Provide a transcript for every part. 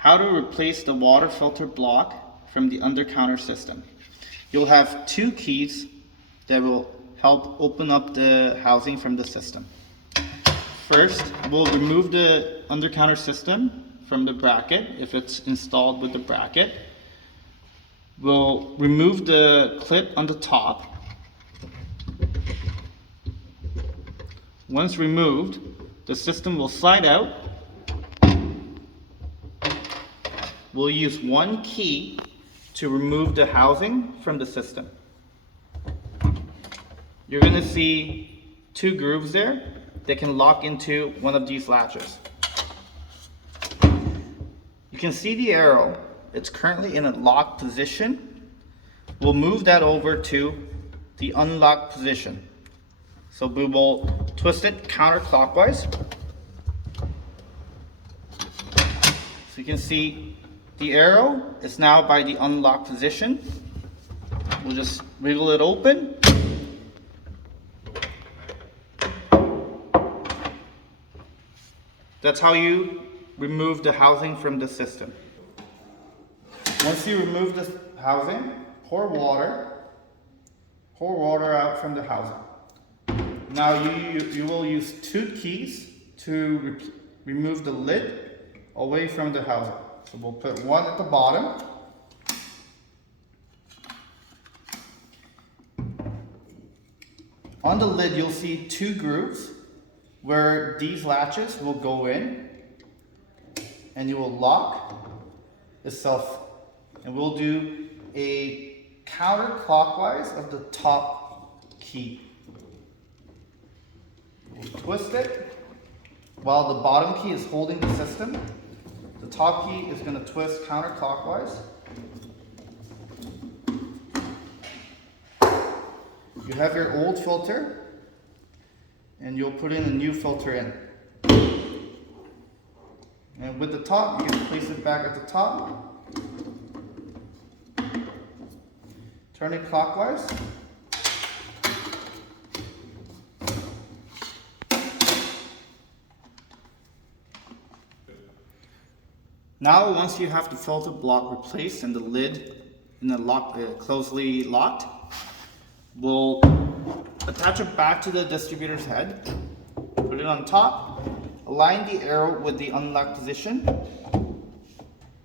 How to replace the water filter block from the under-counter system. You'll have two keys that will help open up the housing from the system. First, we'll remove the under-counter system from the bracket if it's installed with the bracket. We'll remove the clip on the top. Once removed, the system will slide out. We'll use one key to remove the housing from the system. You're going to see two grooves there that can lock into one of these latches. You can see the arrow. It's currently in a locked position. We'll move that over to the unlocked position. So we will twist it counterclockwise. So you can see the arrow is now by the unlocked position. We'll just wiggle it open. That's how you remove the housing from the system. Once you remove the housing, pour water out from the housing. Now you will use two keys to remove the lid away from the housing. So we'll put one at the bottom. On the lid you'll see two grooves where these latches will go in, and you will lock itself. And we'll do a counterclockwise of the top key. We'll twist it while the bottom key is holding the system. The top key is going to twist counterclockwise. You have your old filter, and you'll put in a new filter in. And with the top, you can place it back at the top. Turn it clockwise. Now, once you have the filter block replaced and the lid in the closely locked, we'll attach it back to the distributor's head, put it on top, align the arrow with the unlocked position,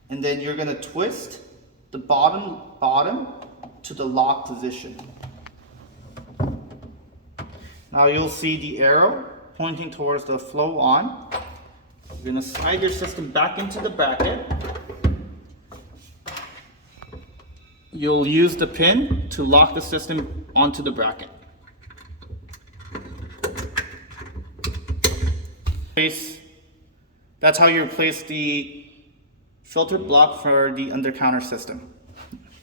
and then you're going to twist the bottom to the lock position. Now you'll see the arrow pointing towards the flow on. You're going to slide your system back into the bracket. You'll use the pin to lock the system onto the bracket. That's how you replace the filter block for the under-counter system.